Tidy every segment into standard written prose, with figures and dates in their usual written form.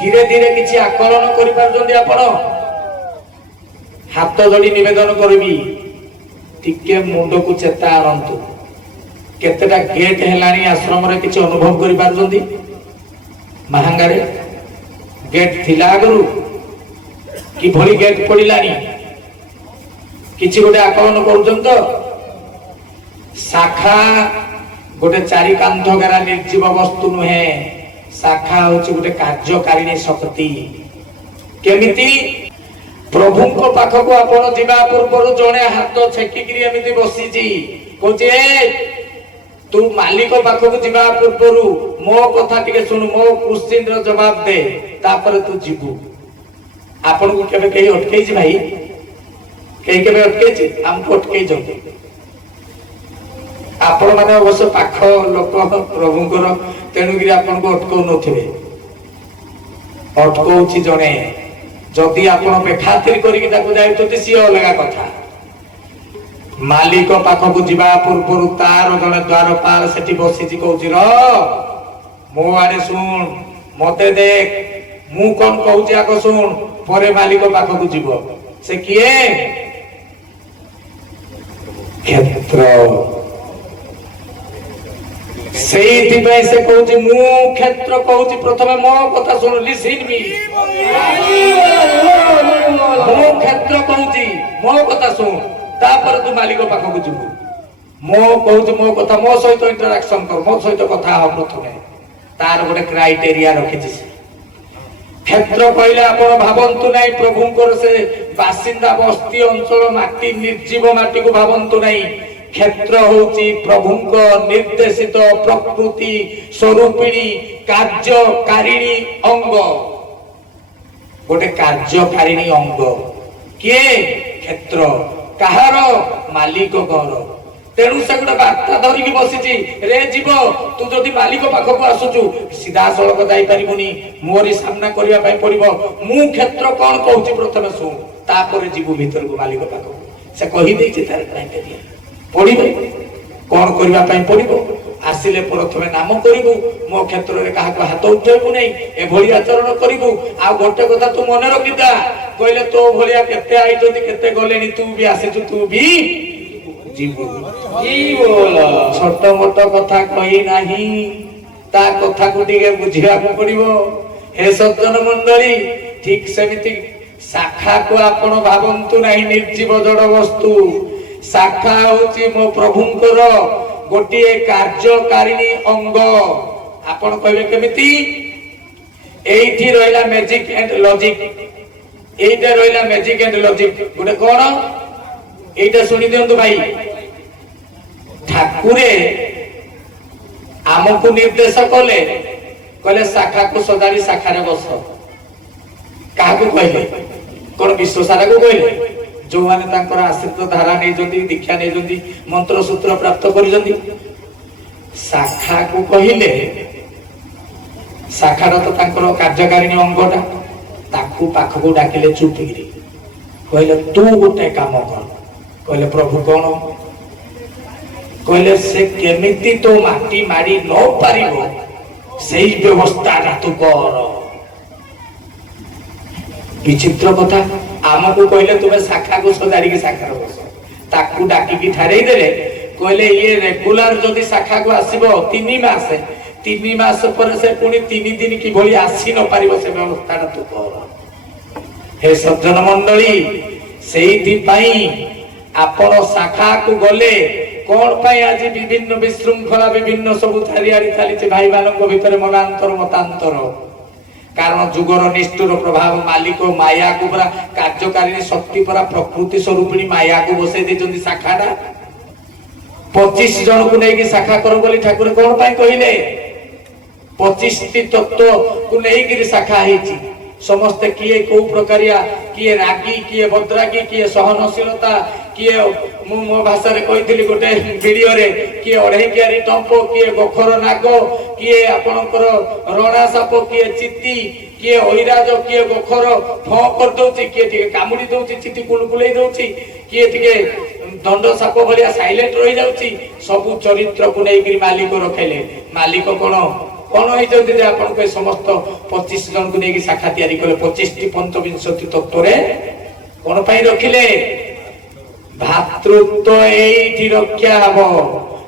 धीरे धीरे किसी आकलन कर हाथ जोड़ी निवेदन करी टिके मुंड को चेता आणतु केतेटा गेट हेलानी आश्रम रे किसी अनुभव करि पारजंदी महांगारे गेट थिला आगरु कि भली गेट पड़िलानी किसी गोटे आकलन करूछन तो शाखा गोटे चारि कांध घेरा निर्जीव वस्तु नुहे शाखा होची गोटे कार्यकारिणी शक्ति केमिति प्रभु को पाख को आपण जीवा पूर्व जड़े हाथ छेकिकी एमती बसी कहे तू मालिक पाख को जीवा पूर्व मो कथा टिके सुन मो क्वेश्चन रो जवाब दे तापर तू जीवु आपण को केबे कहीं अटकै छी भाई कहीं केबे अटकै छी हमको अटकै जंदी आपण माने अवश्य पाख लोक प्रभुंकर तेणुगिरी आपण को अटकौ नथिबे अटकौछि जणे जदि आपण बेखातिर करिक ताको जायतो सी अलगा कथा मालिक पाख को जीवा पूर्व तार जने द्वारपाल सेठी बसी कहूची र मो आड़े सुन मते देख मु कौन कहूची आको सुन परे मालिक पाख को जीव से किए क्षेत्र सेइथिपाई से कहूची मु क्षेत्र कहूची प्रथमे मो कथा सुन लिसन मी मो क्षेत्र कहूची मो कथा सुन तापर तू मालिक पाख को जीवु मो कहूची मो कथा मो सहित इंटरैक्शन कर मो सहित कथा हो प्रथमे तार गोटे क्राइटेरिया रखिछि क्षेत्र कहले आपण भाबंतु नै प्रभुंकर से बासिंदा बस्ती अंचल माटी निर्जीव माटी को भाबंतु नै क्षेत्र होची प्रभुंक निर्देशित प्रकृति स्वरूपिणी कार्यकारिणी अंग गोटे कार्यकारिणी अंग किए क्षेत्र कहार मालिक घर तेणु से गोटे बार्ता धरिकी बसी रे जीव तू जदि मालिक पाखक आसुचु सीधा सड़क जाई परिबुनी मोरी सामना करिया पई पड़िबो मु क्षेत्र कोन कहूची प्रथमे सुन तापर जीव भीतर को मालिक पाखक से कहि देछि तार क्राइटेरिया पड़िबे कोन करिया पई पड़िबो आसिले प्रथमे नाम करिबु मो क्षेत्र रे काहा को हाथ उठेबु नै ए भली आचरण करिबु आ गोटे कथा तू मने रखिता कहले तो भलिया केते आई जदि केते गलेनी तू भी आसेछु तू भी जीवु जीवोल छोट मोट कथा कहि नाही ता कथा को टिके बुझिया को पड़िबो हे सज्जन मंडली ठीक सेमिति शाखा को आपण भाबंतु नाही निर्जीव जड़ वस्तु शाखा होची मो प्रभुंकर गोटे कार्यकारिणी अंग आपण कहबे केमिति एठी रहला मैजिक एंड लॉजिक एटा रहला मैजिक एंड लॉजिक गोटे कोन एटा सुनि दियंतु भाई ठाकुरे आमको निर्देश कले कहले शाखा को सदारी शाखा रे बस काहा को कहले कोन विश्वसारा को कहले जो माने तांकर आश्रित धारा नै जंदी दीक्षा नै जंदी मंत्र सूत्र प्राप्त करि जंदी शाखा को कहिले शाखा तो तांकर कार्यकारिणी अंगटा ताकू पाख को डाकिले चुपगिरी कहले तू गोटे काम कर कहले प्रभु कोन कहले से केमिति तो माटी मारी न पारिबो सेही व्यवस्था तू कर विचित्र कथा आमको कहले तुम्हें शाखा को सजाड़ी के शाखा बस ताकू डाकी ठारे देले कहले ये रेगुलर जदि शाखा को आसीबो 3 मास पर से पुनी 3 दिन की भली आसी न पारिबो से व्यवस्था तू कर हे सज्जन मंडली सेही पई आपण शाखा को गले कोन पई आज विभिन्न विशृंखला विभिन्न सब चारियारी चली भाई मानक भीतर मनांतर मतांतर कारण जुगर निष्ठुर प्रभाव मालिक माया को पूरा कार्यकारिणी शक्ति पूरा प्रकृति स्वरूपिणी माया को बसई देचंदी शाखाटा 25 जन को लेके शाखा कर बोली ठाकुर कोन पाई कहिले 25 टी तत्व को लेके शाखा हेची समस्त किए को प्रकारिया किए रागी किए भद्रागी किए सहनशीलता किए मो भाषा रे कहितली गोटे वीडियो रे किए अढ़े कियारी टंपो किए गोखर नाग किए आपनकर रणा साप किए चित्ती किए ओइराज किए गोखर फ कर दोची किए टिके कामुडी दोची चित्ती कुलकुलै दोची किए टिके दंड साप भलिया साइलेंट रही जाउची सब चरित्र को नै मालिक रखेले मालिक कोन कौन होती आपन समस्त 25 जन को लेकिन शाखा तैयारी कले 25टी पंचविंशति तत्व कौन पाई रखिले भातृत्व एठी रक्षा हबो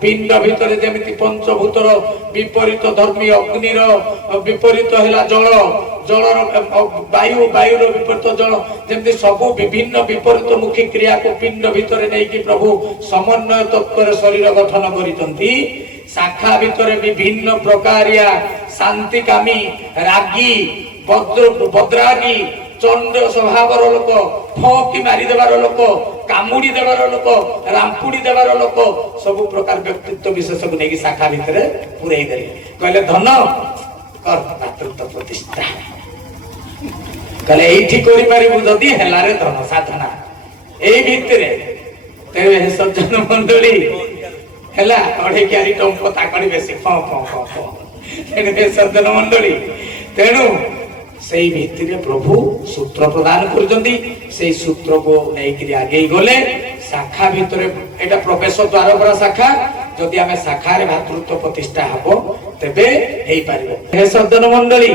पिंड भितर जेमिति पंचभूतर विपरीत धर्मी अग्निर विपरीत हैला जल जलर वायु वायुर विपरीत जल जेमिति सबु विभिन्न विपरीत मुखी क्रिया को पिंड भितर नै कि प्रभु समन्वय तत्व शरीर गठन करितंती शाखा भितर विभिन्न प्रकारिया शांतिकामी रागी भद्रागी चंड स्वभावर लोक फकी मारी देवार लोक कामुड़ी देवार लोक रामपुड़ी देवार लोक सब प्रकार व्यक्तित्व विशेष को लेकिन शाखा भितर पुरई देले कहले धन कर भातृत्व प्रतिष्ठा कहले एठी करि मारिबु जदी हेला रे धन साधना एई भितरे तेरे हे सज्जन मंडली हेला अढे क्यारी टंको ताकड़ी बेसी फ फ फ तेरे सज्जन मंडली तेनु सेई भित्तिरे प्रभु सूत्र प्रदान करजंदी सेई सूत्र को नेइकरी आगे गले शाखा भितरे एटा प्रवेश द्वार पर शाखा जदि आमे शाखा रे भातृत्व प्रतिष्ठा हबो तबे हेई पारिबो हे सज्जन मंडली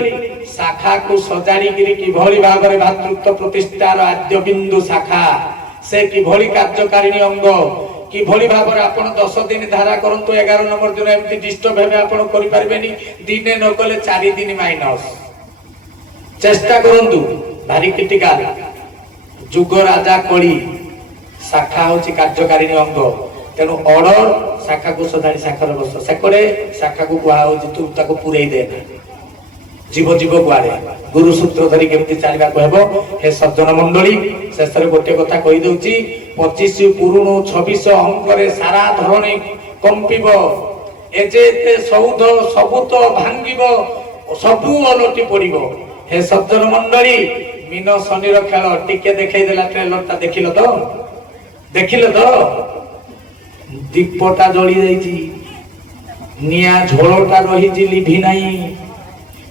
शाखा को सजाड़ी गिरी कि भली भाबरे भातृत्व प्रतिष्ठार आद्य बिंदु शाखा से कि भली कार्यकारिणी अंग कि भली भाबरे आपण 10 दिन धारा करंतु 11 नंबर दिन एमती डिस्टर्ब हेबे आपण करि पारबेनी दिने न कले 4 दिन माइनस चेष्टा करंतु भारी क्रिटिकल जुग राजा कली शाखा होची कार्यकारिणी अंग तेनु ऑर्डर शाखा को सदाड़ी शाखार बस सेकड़े शाखा को कुआ होची तू ताको पुरई दे जीव जीव गुआरे गुरु सूत्र धरी केमती चलबा कहबो हे सज्जन मंडली शेषरे गोटे कथा कहि दउची 25 पुरुण 26 अंकरे सारा धरणी कंपिबो एजेते सौध सबुत भांगिबो सबु अलटी पड़िबो हे सज्जन मंडली मीन शनि खेल टिके देखई देला ट्रेलर ता देखिल तो दीपटा जली जाइछि निया झोलटा रही लिभि नाही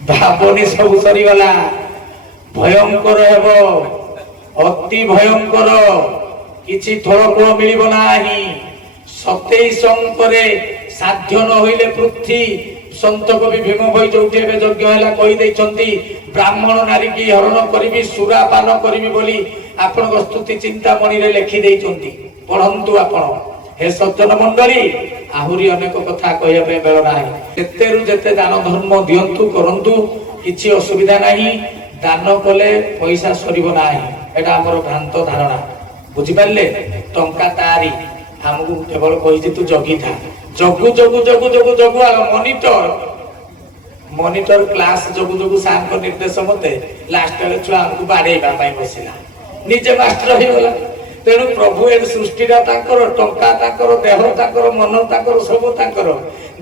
भाबनी सब सरी गला भयंकर हेबो अति भयंकर किछि थोरक मिलिबो नाही 27 अंकरे साध्य न होइले पृथ्वी संत कवि भीम भाई जो यज्ञ है कही देइछंती ब्राह्मण नारी की हरण करी सुरा पान करी बोली आपण स्तुति चिंतामणि रे लिखि देइछंती पढ़ंतु आपण हे सज्जन मंडली आहुरी अनेक कथा कहया पे बेल नाही जेतेरु जेते दान धर्म दियंतु करंतु किछि असुविधा नाही दान कले पैसा सरिबो नाही एटा हमर भ्रांत धारणा बुझि पारले टंका तारी हमकु केवल कहि तू जगी था जगु जगु जगु जगु जगु मॉनिटर मॉनिटर क्लास जगु जगु सार को निर्देश मते लास्ट रे छुआ हमकु बाडेबा पाई बसिला निजे मास्टर हो गला तेनु प्रभु ए सृष्टिरा ताकर टंका ताकर देह ताकर मन ताकर सब ताकर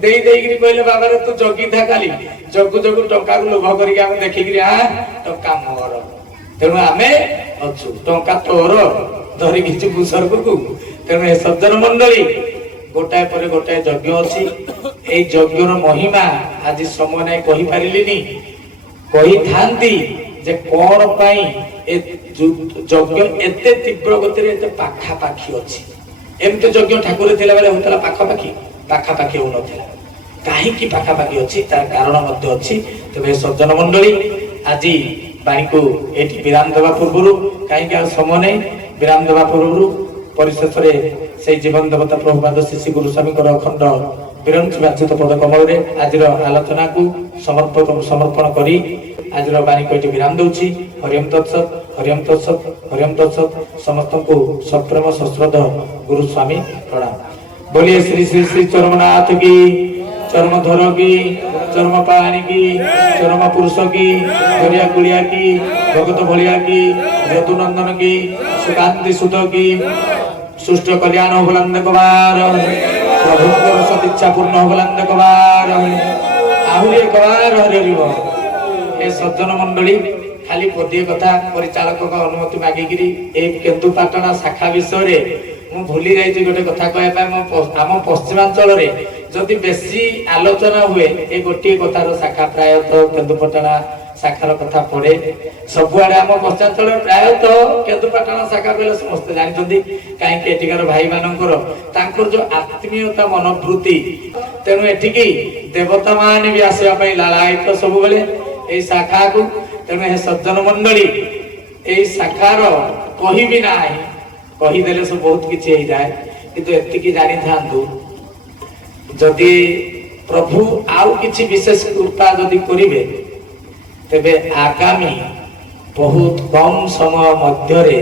देई देई गिरी कहले बाबा रे तू जगी था काली जगु जगु टंका को लोभ करी हम देखि गिरी आ टंका मोर तेनु आमे अछु टंका तोर धरि किछि बुसर को तेनु ए सज्जन मंडली गोटाए पर गोटाए यज्ञ अछि ए यज्ञर महिमा आज समय नै कहि पारिलिनी कहि थांती जे कोन पई ए यज्ञ एते तीव्र गति रे एते पाखा पाखी अछि एमते यज्ञ ठाकुर थिला बेले होतला पाखा पाखी हो नथिला काहे की पाखा पाखी अछि तार कारण मध्ये अछि तबे सज्जन मंडली आज बाणी को एठी विराम देवा पूर्वरु काहे की समय नै विराम देवा पूर्वरु परिशेष रे से जीवन देवता प्रभुपाद श्री गुरु स्वामी अखंड विरंच वाचित पद कमल रे आजिर आलोचना को समर्पण करी आजिर बाणी को विराम दउछि हरिओम तत्सत हरिओम तत्सत हरिओम तत्सत समस्त को सप्रेम सश्रद्धा गुरु स्वामी प्रणाम बोलिए श्री श्री श्री चरमनाथ की चरमधर की चरम पाणी की चरम पुरुष की गरिया कुलिया की भगत भलिया की यदुनंदन की सुकांति सुध की सुष्ट कल्याण हो बुलंद कुमार प्रभु सदिच्छा पूर्ण हो बुलंद कुमार आहुरी एक बार हरि हरि ए सज्जन मंडली खाली पदीय कथा परिचालक का अनुमति मागी गिरी ए केन्दुपाटना शाखा विषय रे मु भूली जाइछि गोटे कथा कहया पाए हम पश्चिमांचल रे जदि बेसी आलोचना हुए ए गोटे कथार शाखा प्रायतः केन्दुपाटना ଶାଖାର କଥା ପଡେ ସବୁଆଡେ ଆମ ପଶ୍ଚାଞ୍ଚଳ ପ୍ରାୟତଃ କେନ୍ଦୁପାଟଣା ଶାଖା କହିଲେ ସମସ୍ତେ ଜାଣିଛନ୍ତି କାହିଁକି ଏଠିକାର ଭାଇ ମାନଙ୍କର ତାଙ୍କର ଯୋଉ ଆତ୍ମୀୟତା ମନୋବୃତ୍ତି ତେଣୁ ଏଠିକି ଦେବତା ମାନେ ବି ଆସିବା ପାଇଁ ଲାଳାୟିତ ସବୁବେଳେ ଏଇ ଶାଖାକୁ ତେଣୁ ଏ ସଜ୍ଜନ ମଣ୍ଡଳୀ ଏଇ ଶାଖାର କହିବି ନାହିଁ କହିଦେଲେ ସବୁ ବହୁତ କିଛି ହେଇଯାଏ କିନ୍ତୁ ଏତିକି ଜାଣିଥାନ୍ତୁ ଯଦି ପ୍ରଭୁ ଆଉ କିଛି ବିଶେଷ କୃପା ଯଦି କରିବେ ତେବେ ଆଗାମୀ ବହୁତ କମ ସମୟ ମଧ୍ୟରେ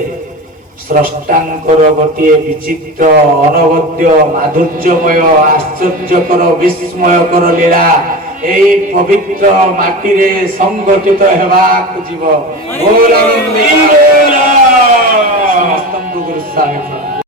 ସ୍ରଷ୍ଟାଙ୍କର ଗୋଟିଏ ବିଚିତ୍ର ଅନବଦ୍ୟ ମାଧୁର୍ଯ୍ୟମୟ ଆଶ୍ଚର୍ଯ୍ୟକର ବିସ୍ମୟକର ଲୀଳା ଏଇ ପବିତ୍ର ମାଟିରେ ସଂଗଠିତ ହେବାକୁ ଯିବ। ସମସ୍ତଙ୍କୁ ଗୁରୁ ସାହେବ